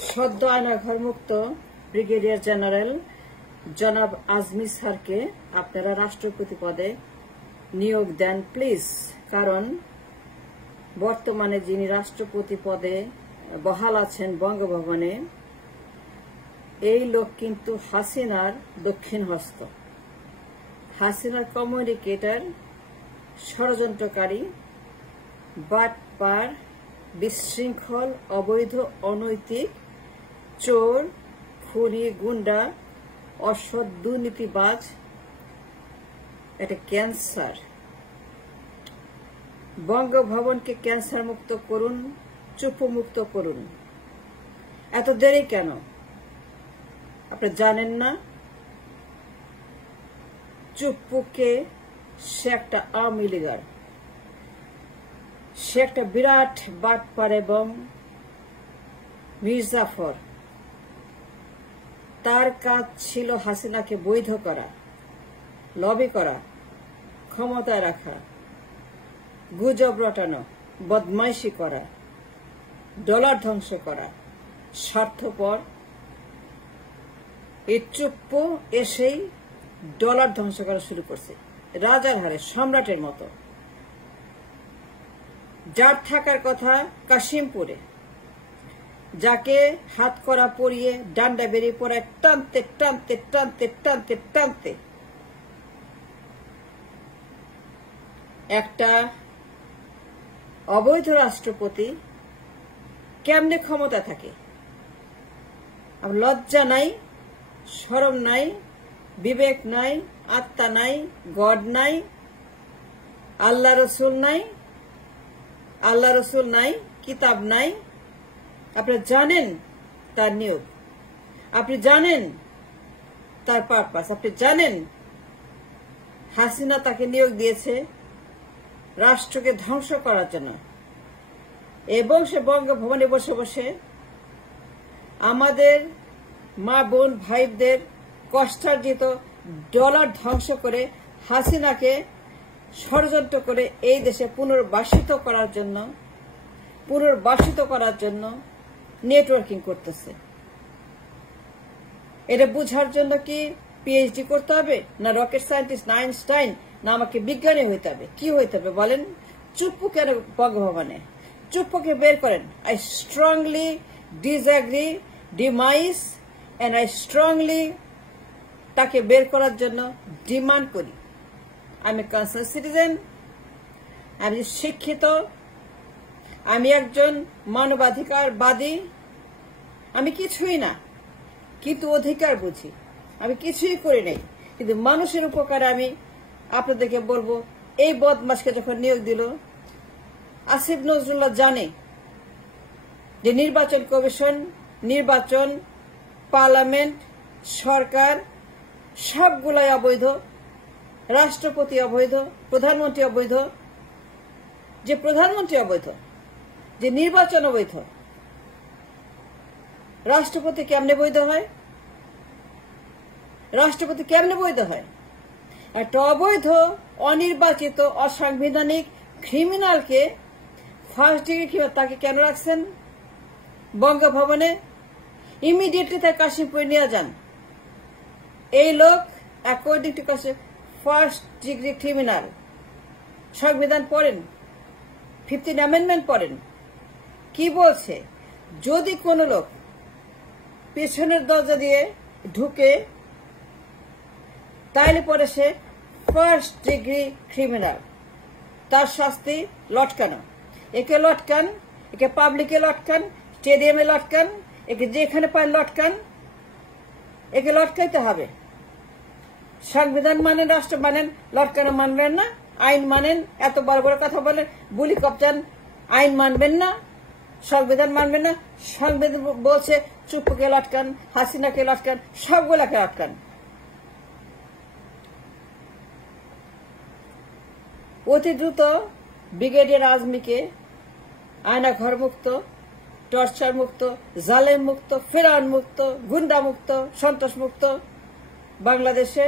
সদ্য আয়নাঘর মুক্ত brigadier general জনাব আজমি স্যারকে আপনারা রাষ্ট্রপতি পদে নিয়োগ দেন প্লিজ। কারণ বর্তমানে যিনি রাষ্ট্রপতি পদে বহাল আছেন বঙ্গভবনে, এই লোক কিন্তু হাসিনার দক্ষিণ হস্ত, হাসিনার কমিউনিকেটর, ষড়যন্ত্রকারী, বাটপার, বিশৃঙ্খল, অবৈধ, অনৈতিক, চোর, খুনি, গুন্ডা, অসৎ, দুর্নীতিবাজ, এটা ক্যান্সার। বঙ্গভবনকে ক্যান্সার মুক্ত করুন, চুপু মুক্ত করুন। এত দেরি কেন? আপনি জানেন না চুপ্পুকে সে একটা আওয়ামী লীগার, সে একটা বিরাট বাটপার এবং মির্জাফর। তার কাজ ছিল হাসিনাকে বৈধ করা, লবি করা, ক্ষমতায় রাখা, গুজব রটানো, বদমাইশি করা, ডলার ধ্বংস করা, স্বার্থপর। এই চুপ্পু এসেই ডলার ধ্বংস করা শুরু করছে রাজার হারে, সম্রাটের মতো। যার থাকার কথা কাশিমপুরে, যাকে হাত করা পরিয়ে ডান্ডা বেরিয়ে পড়ায় টানতে টানতে টানতে টানতে টানতে একটা অবৈধ রাষ্ট্রপতি কেমনে ক্ষমতা থাকে? লজ্জা নাই, শরম নাই, বিবেক নাই, আত্মা নাই, গড নাই, আল্লাহ রসুল নাই, আল্লাহ রসুল নাই, কিতাব নাই। আপনি জানেন তার নিয়োগ, আপনি জানেন তার পারপাস, আপনি জানেন হাসিনা তাকে নিয়োগ দিয়েছে রাষ্ট্রকে ধ্বংস করার জন্য। এবং সে বঙ্গভবনে বসে বসে আমাদের মা বোন ভাইদের কষ্টার্জিত ডলার ধ্বংস করে হাসিনাকে ষড়যন্ত্র করে এই দেশে পুনর্বাসিত করার জন্য নেটওয়ার্কিং করতেছে। এটা বুঝার জন্য কি পিএইচডি করতে হবে, না রকেট সায়েন্টিস্ট, না আইনস্টাইন, না আমাকে বিজ্ঞানী হইতে হবে? কি হইতে হবে বলেন? চুপ্পু কেন বঙ্গভবনে? চুপ্পুকে বের করেন। I strongly disagree, demise, and I strongly তাকে বের করার জন্য ডিমান্ড করি। আমি কনসার্ন সিটিজেন, আমি শিক্ষিত, আমি একজন মানবাধিকারবাদী, আমি কিছুই না, কিন্তু অধিকার বুঝি। আমি কিছুই করি নাই, কিন্তু মানুষের উপকারে আমি আপনাদেরকে বলবো, এই বদমাশকে যখন নিয়োগ দিল, আসিফ নজরুল্লাহ জানে যে নির্বাচন কমিশন, নির্বাচন, পার্লামেন্ট, সরকার সবগুলাই অবৈধ, রাষ্ট্রপতি অবৈধ, প্রধানমন্ত্রী অবৈধ। যে প্রধানমন্ত্রী অবৈধ, যে নির্বাচন অবৈধ, রাষ্ট্রপতি কেমনে বৈধ হয়? রাষ্ট্রপতি কেমনে বৈধ হয়? একটা অবৈধ, অনির্বাচিত, অসাংবিধানিক ক্রিমিনালকে ফার্স্ট ডিগ্রি তাকে কেন রাখছেন বঙ্গভবনে? ইমিডিয়েটলি তাকে কাশিমপুরে নিয়ে যান। এই লোক according to first degree criminal. সংবিধান পড়েন, 15 অ্যামেন্ডমেন্ট পড়েন, কি বলছে? যদি কোন লোক পেছনের দরজা দিয়ে ঢুকে, তাইলে পরে সে ফার্স্ট ডিগ্রি ক্রিমিনাল, তার শাস্তি লটকানো। একে লটকান, একে পাবলিকে লটকান, স্টেডিয়ামে লটকান, একে যেখানে পায় লটকান, একে লটকাইতে হবে। সংবিধান মানেন, রাষ্ট্র মানেন, লটকানো মানবেন না। আইন মানেন, এত বড় বড় কথা বলেন, বুলি কপচান, আইন মানবেন না, সংবিধান মানবেন না। সংবিধান বলছে চুপ্পুকে লটকান, হাসিনাকে লটকান, সবগুলাকে লটকান। অতি দ্রুত ব্রিগেডিয়ার আজমিকে আয়নাঘর মুক্ত, টর্চার মুক্ত, জালেম মুক্ত, ফেরাউন মুক্ত, গুন্ডা মুক্ত, সন্ত্রাস মুক্ত বাংলাদেশে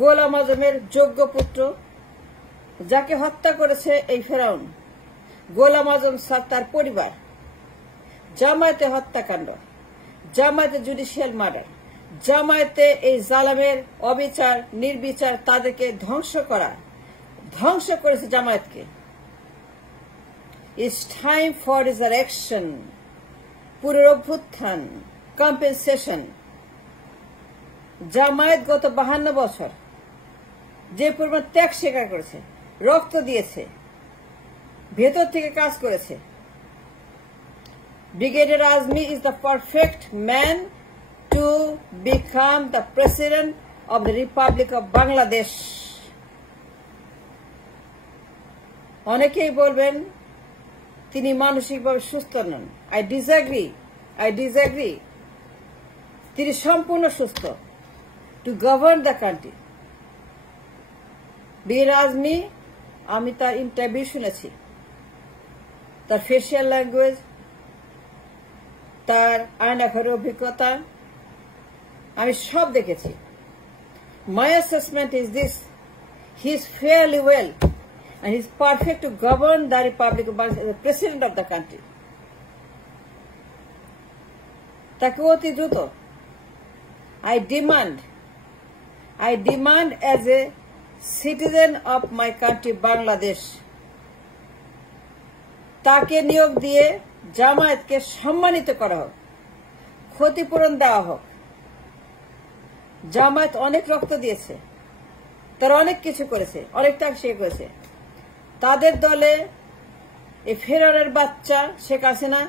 গোলাম আজমের যোগ্য পুত্র, যাকে হত্যা করেছে এই ফেরাউন, গোলাম আজম স্যার, তার পরিবার, জামায়াতে হত্যাকাণ্ড, জামায়াতে জুডিশিয়াল মার্ডার, জামায়াতে এই জালামের অবিচার নির্বিচার তাদেরকে ধ্বংস করেছে জামায়াতকে। ইটস টাইম ফর রিজারেকশন, পুনরুত্থান, কম্পেনসেশন। জামায়াত গত 52 বছর যে পরিমাণ ত্যাগ স্বীকার করেছে, রক্ত দিয়েছে, ভেতর থেকে কাজ করেছে। Brigadier Azmi is the perfect man to become the president of the Republic of Bangladesh. অনেকেই বলবেন তিনি মানসিকভাবে সুস্থ নন। I disagree. তিনি সম্পূর্ণ সুস্থ to govern the country. Brigadier Azmi, আমি তার ইন্টারভিউ শুনেছি, তার ফেশিয়াল ল্যাঙ্গুয়েজ, তার আয়নাঘরের অভিজ্ঞতা আমি সব দেখেছি। My assessment is this: he is fairly well and he is perfect to govern the Republic of Bangladesh as the president of the country. তাকে অতি দ্রুত I demand as a citizen of my country Bangladesh, তাকে নিয়োগ দিয়ে জামায়াতকে সম্মানিত করা হোক, ক্ষতিপূরণ দেওয়া হোক। জামায়াত অনেক রক্ত দিয়েছে, তারা অনেক কিছু করেছে, অনেক ত্যাগ স্বীকার করেছে। তাদের দলে এই ফেরারের বাচ্চা শেখ হাসিনা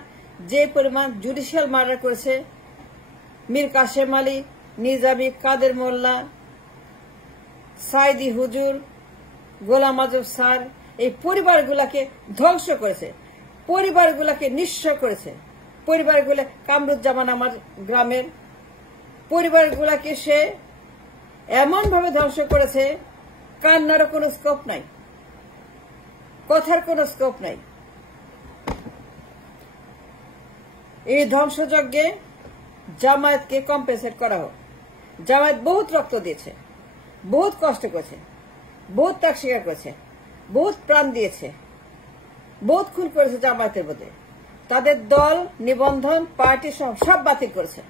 যে পরিমাণ জুডিশিয়াল মার্ডার করেছে, মীর কাসেম আলী, নিজামী, কাদের মোল্লা, সাইদি হুজুর, গোলাম আজম স্যার, এই পরিবারগুলাকে ধ্বংস করেছে, পরিবারগুলাকে নিঃস্ব করেছে। পরিবারগুলো কামরুজ্জামান আমার গ্রামের পরিবারগুলাকে সে এমন ভাবে ধ্বংস করেছে, কান্নারও কোনো স্কোপ নাই, কথার কোনো স্কোপ নাই। এই ধ্বংসযজ্ঞে জামায়াতকে কম্পেনসেট করা হোক। জামায়াত বহুত রক্ত দিয়েছে, বহুত কষ্ট করেছে, বহুত ত্যাগ স্বীকার করেছে, বহুত প্রাণ দিয়েছে, বহুত খুন করেছে জামায়াতের মধ্যে। তাদের দল, নিবন্ধন, পার্টি সব বাতিল করেছে।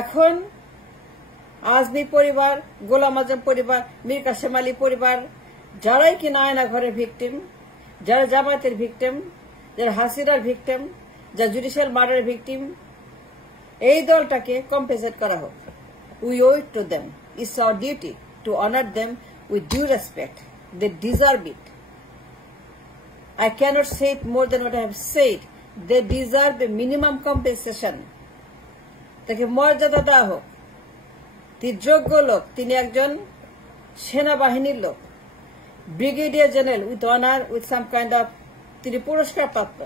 এখন আজমি পরিবার, গোলাম আজম পরিবার, মীর কাসেম আলী পরিবার, যারাই কিনা আয়না ঘরের ভিকটিম, যারা জামায়াতের ভিকটিম, যারা হাসিনার ভিকটিম, যারা জুডিশিয়াল মার্ডারের ভিকটিম, এই দলটাকে কম্পেনসেট করা হোক। We owe to them, it's our duty to honour them with due respect. They deserve it. I cannot say it more than what I have said. They deserve a minimum compensation. তাকে মর্যাদা দেওয়া হোক। তিনি যোগ্য লোক, তিনি একজন সেনাবাহিনীর লোক, brigadier general with honour, with some kind of, তিনি পুরস্কার প্রাপ্ত।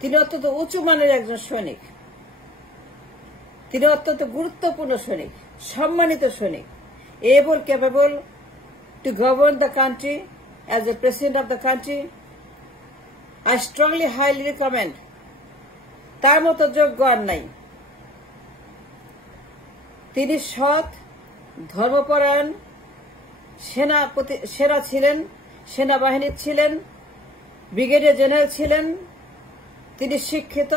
তিনি অত্যন্ত উঁচু মানের একজন সৈনিক, তিনি অত্যন্ত গুরুত্বপূর্ণ সৈনিক, সম্মানিত সৈনিক, able, capable to govern the country as the president of the country. I strongly, highly recommend. তার মতো যোগ্য আর নাই। তিনি সৎ, ধর্মপরায়ণ, সেনা ছিলেন, সেনাবাহিনী ছিলেন, ব্রিগেডিয়ার জেনারেল ছিলেন। তিনি শিক্ষিত,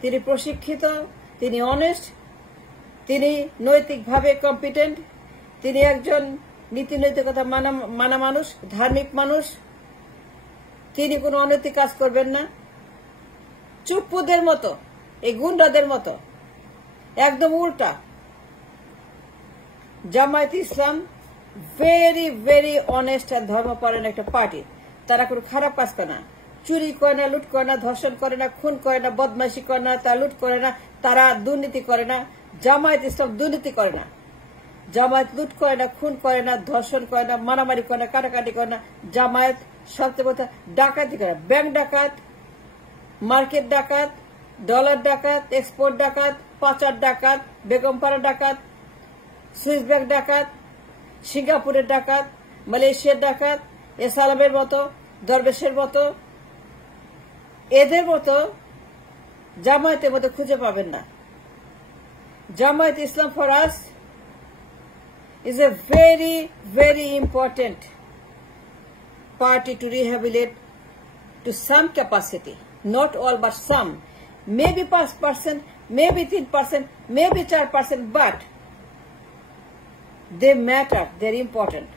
তিনি প্রশিক্ষিত, তিনি অনেস্ট, তিনি নৈতিকভাবে কম্পিটেন্ট, তিনি একজন নীতি নৈতিকতা মানা মানুষ, ধার্মিক মানুষ। তিনি কোনো অনৈতিক কাজ করবেন না। চুপ্পুদের মতো, এই গুন্ডাদের মতো, একদম উল্টা। জামায়াত ইসলাম ভেরি ভেরি অনেস্ট আর ধর্মপরায়ণ একটা পার্টি। তারা কোনো খারাপ কাজ করে না, চুরি করে না, লুট করে না, ধর্ষণ করে না, খুন করে না, বদমাইশি করে না, তারা লুট করে না, তারা দুর্নীতি করে না। জামায়াত ইসলাম দুর্নীতি করে না, জামায়াত লুট করে না, খুন করে না, ধর্ষণ করে না, মারামারি করে না, কাটাকাটি করে না। জামায়াত সবচেয়ে বলতে ডাকাতি করে, ব্যাংক ডাকাত, মার্কেট ডাকাত, ডলার ডাকাত, এক্সপোর্ট ডাকাত, পাচার ডাকাত, বেগমপাড়া ডাকাত, সুইস ব্যাংক ডাকাত, সিঙ্গাপুরের ডাকাত, মালয়েশিয়ার ডাকাত, এসালামের মতো, দরবেশের মতো, এদের মতো জামায়াতের মতো খুঁজে পাবেন না। Jamaat Islam for us is a very, very important party to rehabilitate to some capacity, not all but some, maybe 5%, maybe 3%, maybe 4%, but they matter, they're important.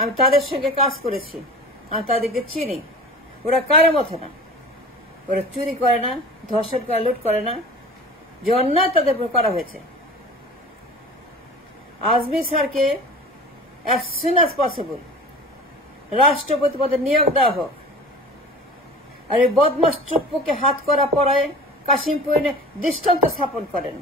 আমি তাদের সঙ্গে কাজ করেছি, আমি তাদেরকে চিনি। ওরা কারো মতো না, ওরা চুরি করে না, ধর্ষণ করে, লুট করে না, যে অন্যায় তাদের উপর করা হয়েছে। আজমি স্যারকে as soon as possible রাষ্ট্রপতি পদে নিয়োগ দেওয়া হোক। আর এই বদমাস চুপ্পুকে হাত করা পড়ায় কাশিমপুরে দৃষ্টান্ত স্থাপন করেন।